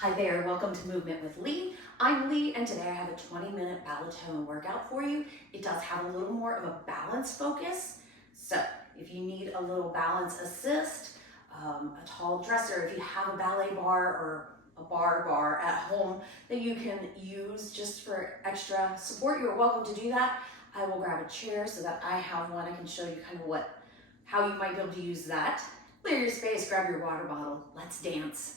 Hi there, welcome to Movement with Lee. I'm Lee, and today I have a 20-minute Balletone workout for you. It does have a little more of a balance focus. So if you need a little balance assist, a tall dresser, if you have a ballet bar or a bar at home that you can use just for extra support, you're welcome to do that. I will grab a chair so that I have one. I can show you kind of how you might be able to use that. Clear your space, grab your water bottle, let's dance.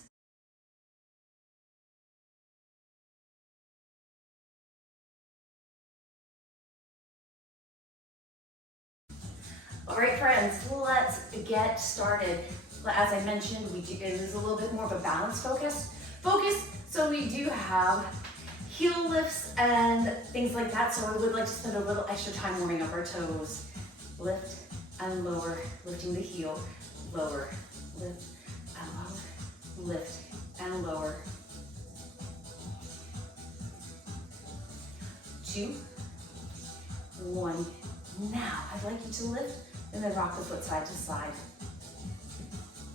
All right, friends, let's get started. As I mentioned, it is a little bit more of a balance focus. So we do have heel lifts and things like that. So I would like to spend a little extra time warming up our toes. Lift and lower, lifting the heel, lower, lift and lower, lift and lower. 2, 1. Now, I'd like you to lift and then rock the foot side to side.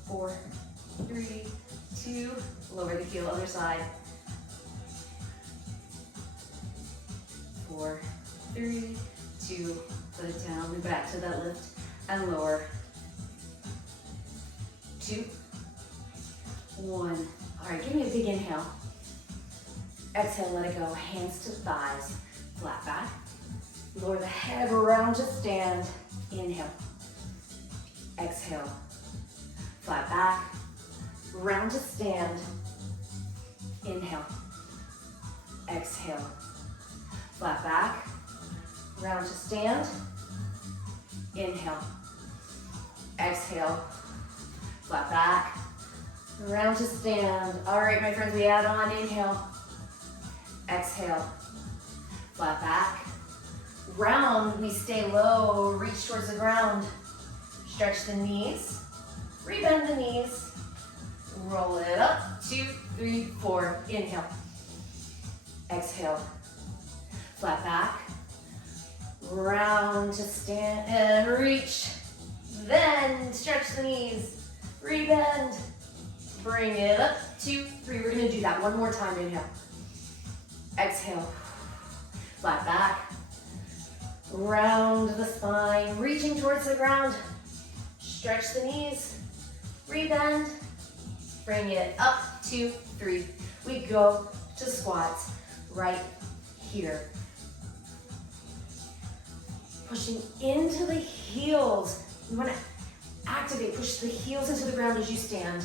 4, 3, 2, lower the heel, other side. 4, 3, 2, put it down, move back to that lift and lower. 2, 1. All right, give me a big inhale. Exhale, let it go, hands to thighs, flat back. Lower the head, round to stand. Inhale. Exhale. Flat back. Round to stand. Inhale. Exhale. Flat back. Round to stand. Inhale. Exhale. Flat back. Round to stand. All right, my friends, we add on. Inhale. Exhale. Flat back. Round, we stay low, reach towards the ground. Stretch the knees, rebend the knees, roll it up, 2, 3, 4, inhale. Exhale, flat back, round to stand and reach. Then stretch the knees, rebend, bring it up, 2, 3, we're gonna do that one more time, inhale. Exhale, flat back. Round the spine, reaching towards the ground. Stretch the knees, rebend, bring it up, 2, 3. We go to squats right here. Pushing into the heels. We want to activate, push the heels into the ground as you stand.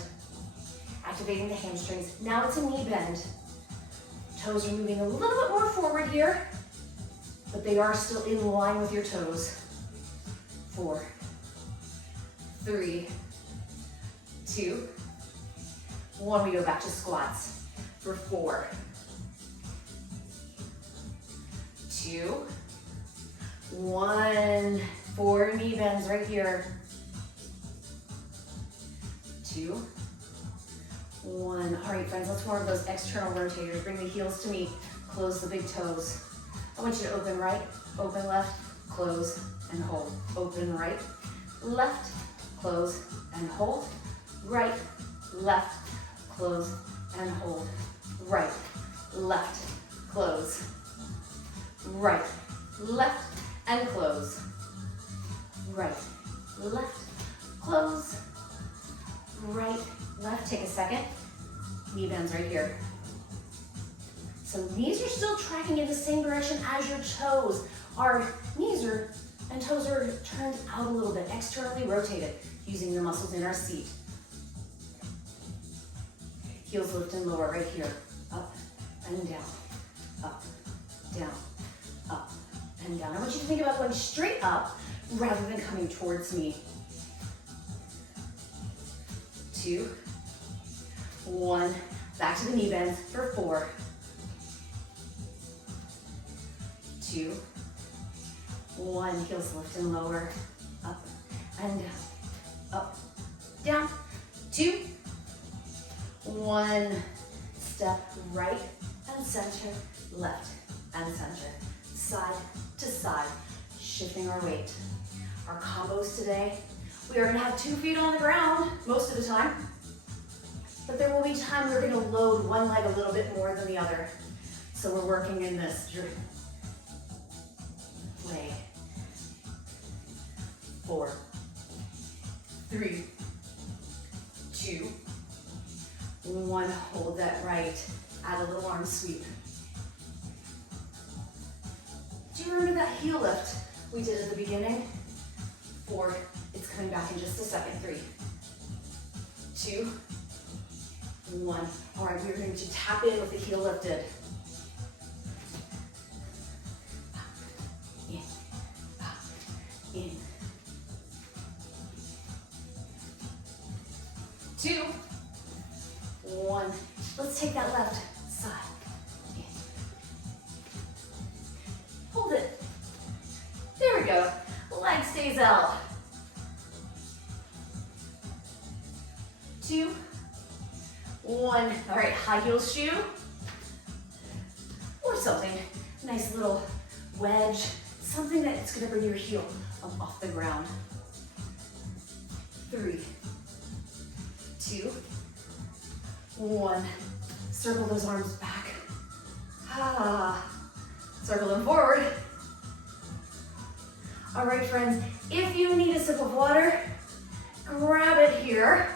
Activating the hamstrings. Now it's a knee bend. Toes are moving a little bit more forward here, but they are still in line with your toes. 4, 3, 2, 1. We go back to squats for 4, 2, 1. 4 knee bends right here. 2, 1. All right, friends, let's warm those external rotators. Bring the heels to meet. Close the big toes. I want you to open right, open left, close and hold. Open right, left, close and hold. Right, left, close and hold. Right, left, close. Right, left and close. Right, left, close. Right, left. Take a second. Knee bends right here. So knees are still tracking in the same direction as your toes. Our knees and toes are turned out a little bit, externally rotated, using the muscles in our seat. Heels lift and lower right here. Up and down, up, down, up and down. I want you to think about going straight up rather than coming towards me. 2, 1. Back to the knee bends for 4, 2, 1. Heels lift and lower, up and down, up, down. 2, 1. Step right and center, left and center, side to side, shifting our weight. Our combos today, we are gonna have 2 feet on the ground most of the time, but but there will be times we're gonna load one leg a little bit more than the other. So we're working in this way. 4, 3, 2, 1. Hold that right. Add a little arm sweep. Do you remember that heel lift we did at the beginning? 4, it's coming back in just a second. 3, 2, 1. All right, we're going to tap in with the heel lifted. In, up, in. 2, 1. Let's take that left side. In. Hold it. There we go. Leg stays out. 2, 1. All right, high heel shoe or something. Nice little wedge, something that's gonna bring your heel up off the ground. 3, 2, 1. Circle those arms back. Circle them forward. All right, friends, if you need a sip of water, grab it here.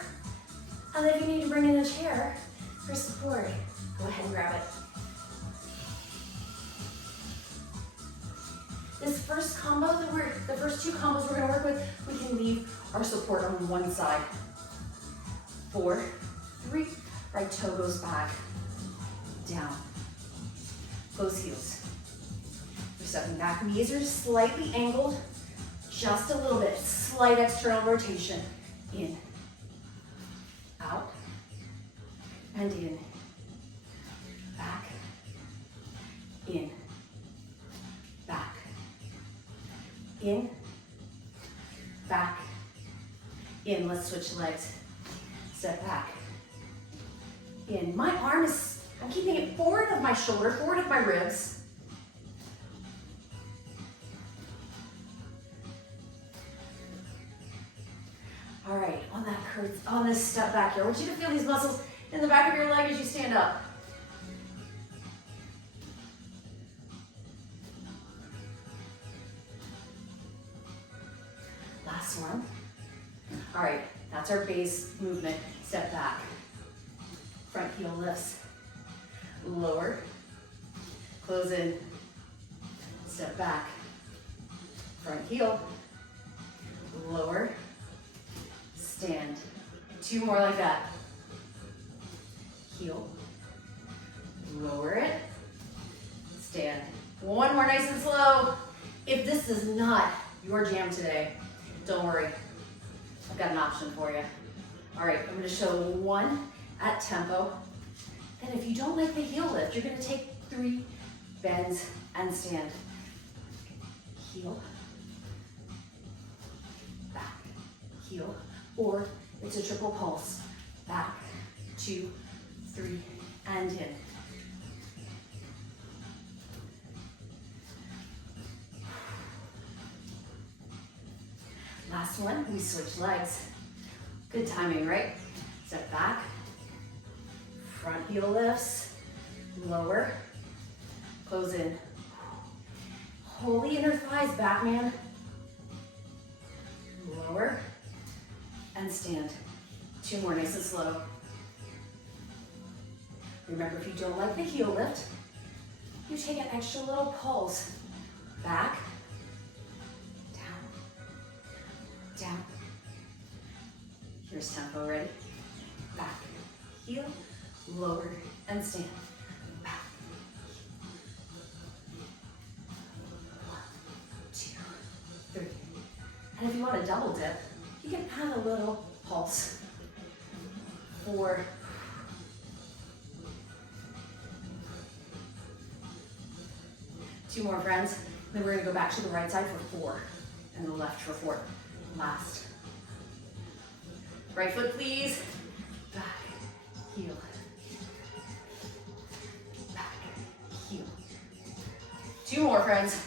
And if you need to bring in a chair for support, go ahead and grab it. This first combo, the first 2 combos we're gonna work with, we can leave our support on one side. 4, 3, right toe goes back, down, close heels. We're stepping back, knees are slightly angled, just a little bit, slight external rotation. In, out, and in, back, in, back, in, back, in. Let's switch legs. Step back, in. My arm is, I'm keeping it forward of my shoulder, forward of my ribs. All right, on this step back here, I want you to feel these muscles in the back of your leg as you stand up. Last one. All right, that's our base movement. Step back. Front heel lifts. Lower. Close in. Step back. Front heel. Lower. Stand. 2 more like that. Heel. Lower it. Stand. 1 more nice and slow. If this is not your jam today, don't worry. I've got an option for you. All right, I'm gonna show 1 at tempo. Then if you don't like the heel lift, you're gonna take 3 bends and stand. Heel. Back. Heel. Or it's a triple pulse. Back, 2, 3, and in. Last one, we switch legs. Good timing, right? Step back, front heel lifts, lower, close in. Hold the inner thighs back, man. Lower, and stand. 2 more, nice and slow. Remember, if you don't like the heel lift, you take an extra little pulse. Back, down, down. Here's tempo, ready? Back, heel, lower, and stand. Back. 1, 2, 3. And if you want a double dip, you can add a little pulse. 4. 2 more, friends. Then we're gonna go back to the right side for 4, and the left for 4. Last. Right foot, please. Back, heel. Back, heel. 2 more, friends.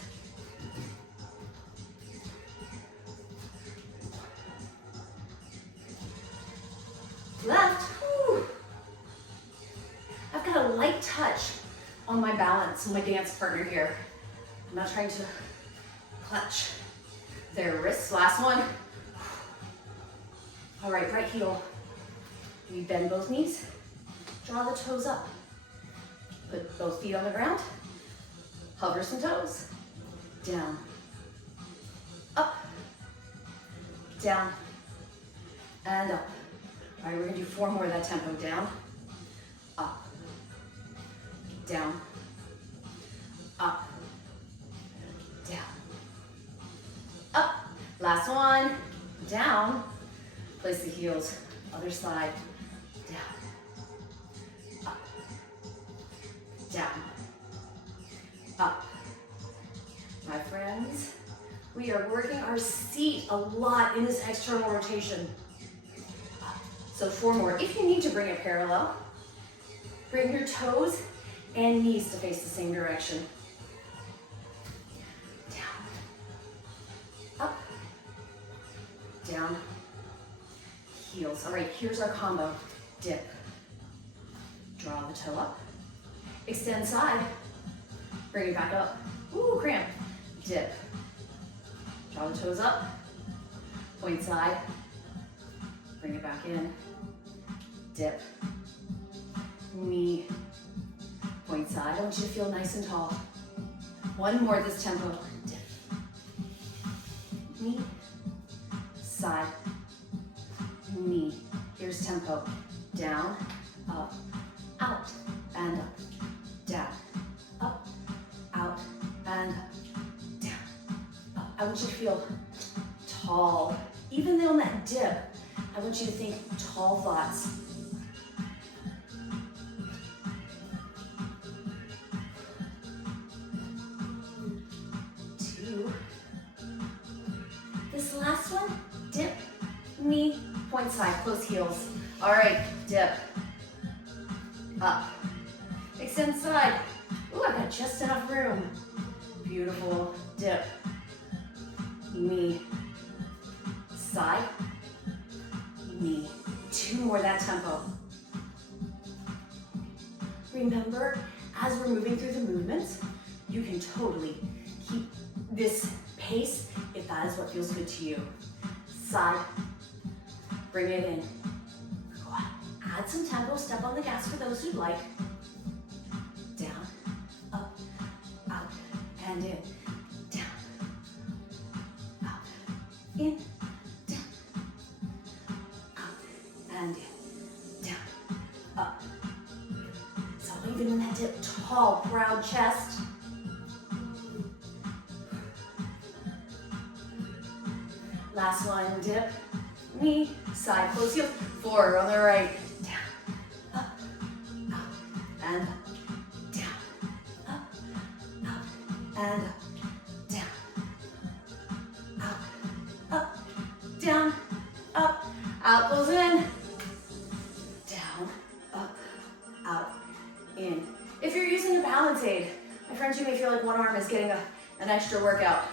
Left. Whew. a light touch on my balance, my dance partner here. I'm not trying to clutch their wrists. Last one. All right, right heel. We bend both knees, draw the toes up. Put both feet on the ground, hover some toes. Down, up, down, and up. All right, we're gonna do 4 more of that tempo. Down, up, down, up, down, up. Last one, down. Place the heels, other side, down, up, down, up. My friends, we are working our seat a lot in this external rotation. So 4 more. If you need to bring it parallel, bring your toes and knees to face the same direction. Down, up, down, heels. All right, here's our combo. Dip, draw the toe up, extend side, bring it back up. Ooh, cramp. Dip, draw the toes up, point side, bring it back in, dip, knee, point side. I want you to feel nice and tall. 1 more this tempo. Dip, knee, side, knee. Here's tempo. Down, up, out, and up. Down, up, out, and up. Down, up. I want you to feel tall. Even though on that dip, I want you to think tall thoughts. Two. This last one, dip, knee, point side, close heels. All right, dip, up, extend side. Ooh, I've got just enough room. Beautiful, dip, knee, side, knee. 2 more that tempo. Remember, as we're moving through the movements, you can totally keep this pace if that is what feels good to you. Side, bring it in. Go out. Add some tempo, step on the gas for those who'd like. Down, up, out, and in. Down, out, in, down, out, and in. Down, up. So even in that dip, tall, proud chest. Last one, dip, knee, side, close heel. 4 on the right. Down, up, out, and up. Down, up, out, and up. Down, up, down, up, out goes in. Down, up, out, in. If you're using a balance aid, my friends, you may feel like one arm is getting an extra workout.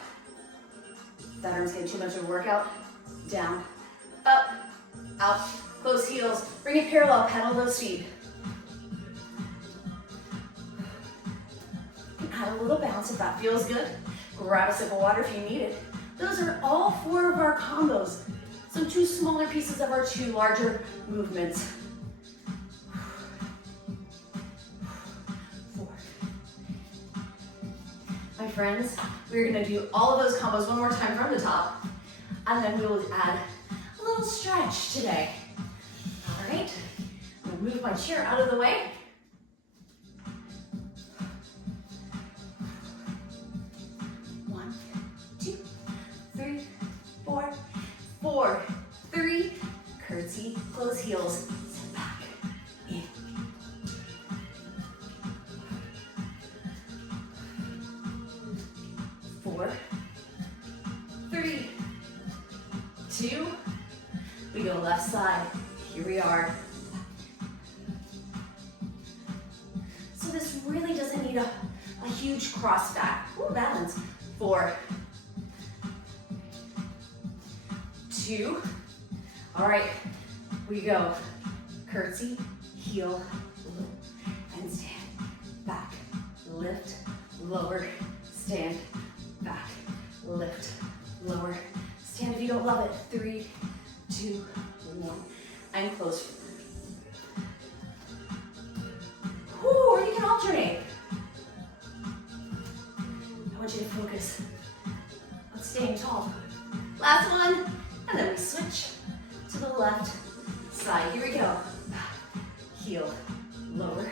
That arm's getting too much of a workout. Down, up, out, close heels. Bring it parallel, pedal those feet. Add a little bounce if that feels good. Grab a sip of water if you need it. Those are all 4 of our combos. So 2 smaller pieces of our 2 larger movements. 4. My friends, we're gonna do all of those combos 1 more time from the top, and then we'll add a little stretch today. All right, I'm gonna move my chair out of the way. One, 2, 3, 4, 4, 3, curtsy, close heels, sit back, in. 4, 3, 2, we go left side. Here we are. So this really doesn't need a huge cross back. Ooh, balance. 4, 2, all right, we go curtsy, heel, and stand. lift, lower, stand, back, lift, lower, stand if you don't love it. 3, 2, 1, and close. Whoo, or you can alternate. I want you to focus on staying tall. Last one, and then we switch to the left side. Here we go. Heel, lower,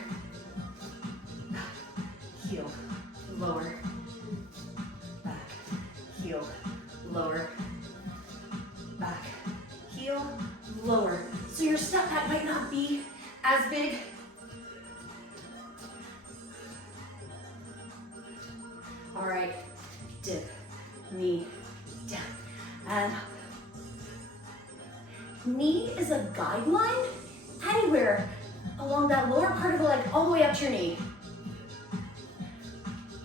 heel, lower, back, heel, lower, back, heel, lower. So your step back might not be as big. All right, dip, knee, down, and up. Knee is a guideline anywhere along that lower part of the leg, all the way up to your knee.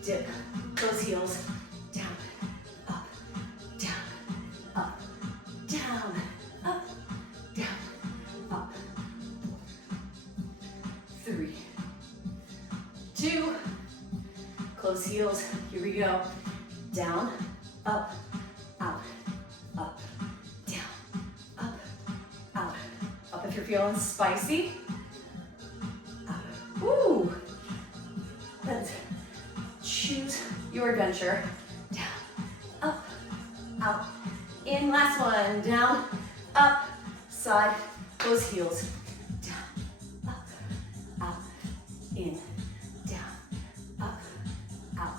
Dip, those heels, down, up, down, up, down, up, down, up. 3, 2, close heels, here we go. Down, up, out, up, down, up, out. Up if you're feeling spicy. Up. Woo! Then choose your adventure. Down, up, out, in. Last one. Down, up, side, those heels. Down, up, out, in. Down, up, out,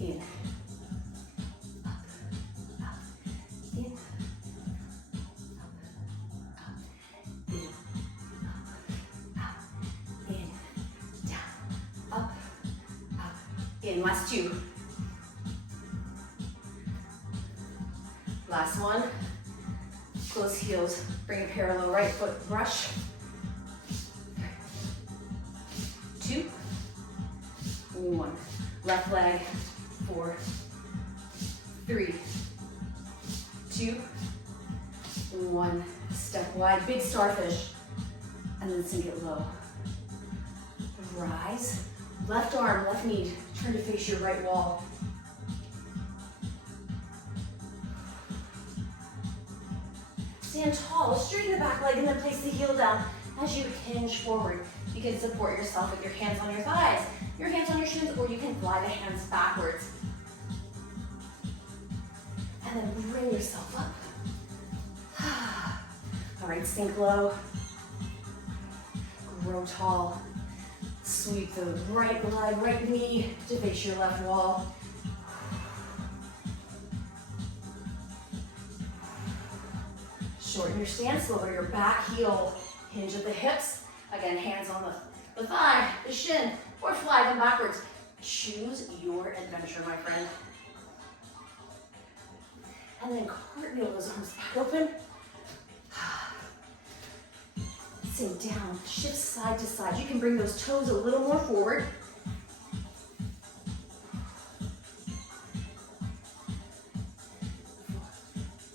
in. Up, out, in. Up, out, in. Up, out, in. Down, up, out, in. Last 2. Last one. Close heels. Bring it parallel. Right foot brush. 2, 1. Left leg. 4, 3, 2, 1. Step wide. Big starfish. And then sink it low. Rise. Left arm, left knee. Turn to face your right wall. Stand tall, straighten the back leg, and then place the heel down as you hinge forward. You can support yourself with your hands on your thighs, your hands on your shins, or you can fly the hands backwards. And then bring yourself up. All right, sink low. Grow tall. Sweep the right leg, right knee to face your left wall. Shorten your stance, lower your back heel, hinge at the hips. Again, hands on the thigh, the shin, or fly them backwards. Choose your adventure, my friend. And then cartwheel those arms back open. Sink down, shift side to side. You can bring those toes a little more forward.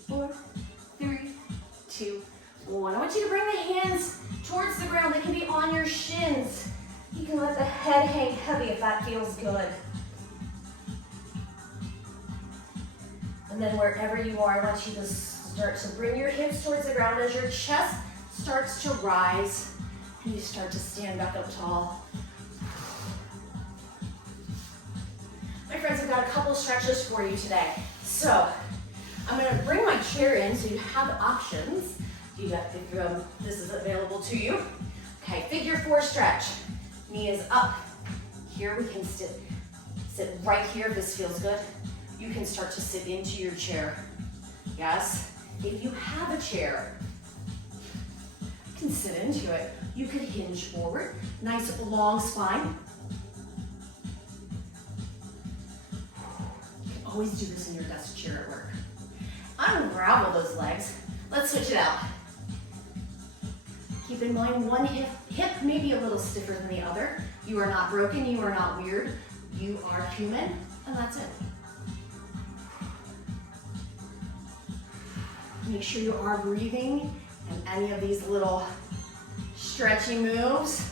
Four, 3, 2, 1. I want you to bring the hands towards the ground. They can be on your shins. You can let the head hang heavy if that feels good. And then wherever you are, I want you to start to bring your hips towards the ground as your chest starts to rise and you start to stand back up tall. My friends, I've got a couple stretches for you today. So I'm going to bring my chair in so you have options. If this is available to you. Okay, figure 4 stretch. Knee is up. Here we can sit right here if this feels good. You can start to sit into your chair. Yes? If you have a chair, you can sit into it. You could hinge forward. Nice long spine. You can always do this in your desk chair at work. Unravel those legs. Let's switch it out. Keep in mind one hip may be a little stiffer than the other. You are not broken, you are not weird. You are human, and that's it. Make sure you are breathing in any of these little stretchy moves.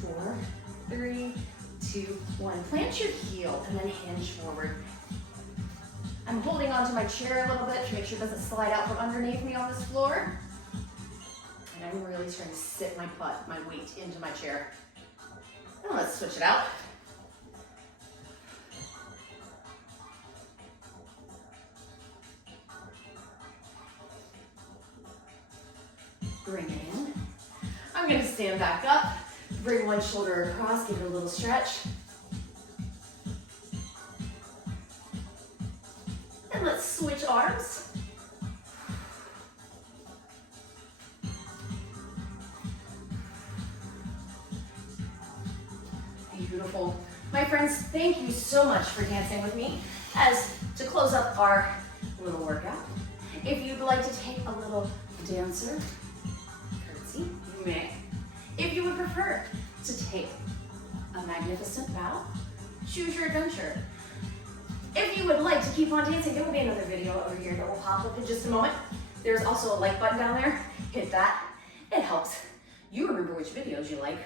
4, 3, 2, 1. Plant your heel and then hinge forward. I'm holding onto my chair a little bit to make sure it doesn't slide out from underneath me on this floor. And I'm really trying to sit my butt, my weight into my chair. Now let's switch it out. Bring it in. I'm gonna stand back up, bring one shoulder across, give it a little stretch. And let's switch arms. Beautiful. My friends, thank you so much for dancing with me. As to close up our little workout, if you'd like to take a little dancer curtsy, you may. If you would prefer to take a magnificent bow, choose your adventure. If you would like to keep on dancing, there will be another video over here that will pop up in just a moment. There's also a like button down there. Hit that. It helps you remember which videos you like.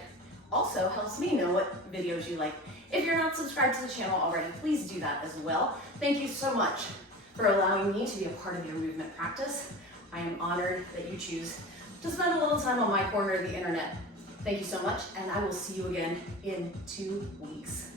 Also helps me know what videos you like. If you're not subscribed to the channel already, please do that as well. Thank you so much for allowing me to be a part of your movement practice. I am honored that you choose to spend a little time on my corner of the internet. Thank you so much, and I will see you again in 2 weeks.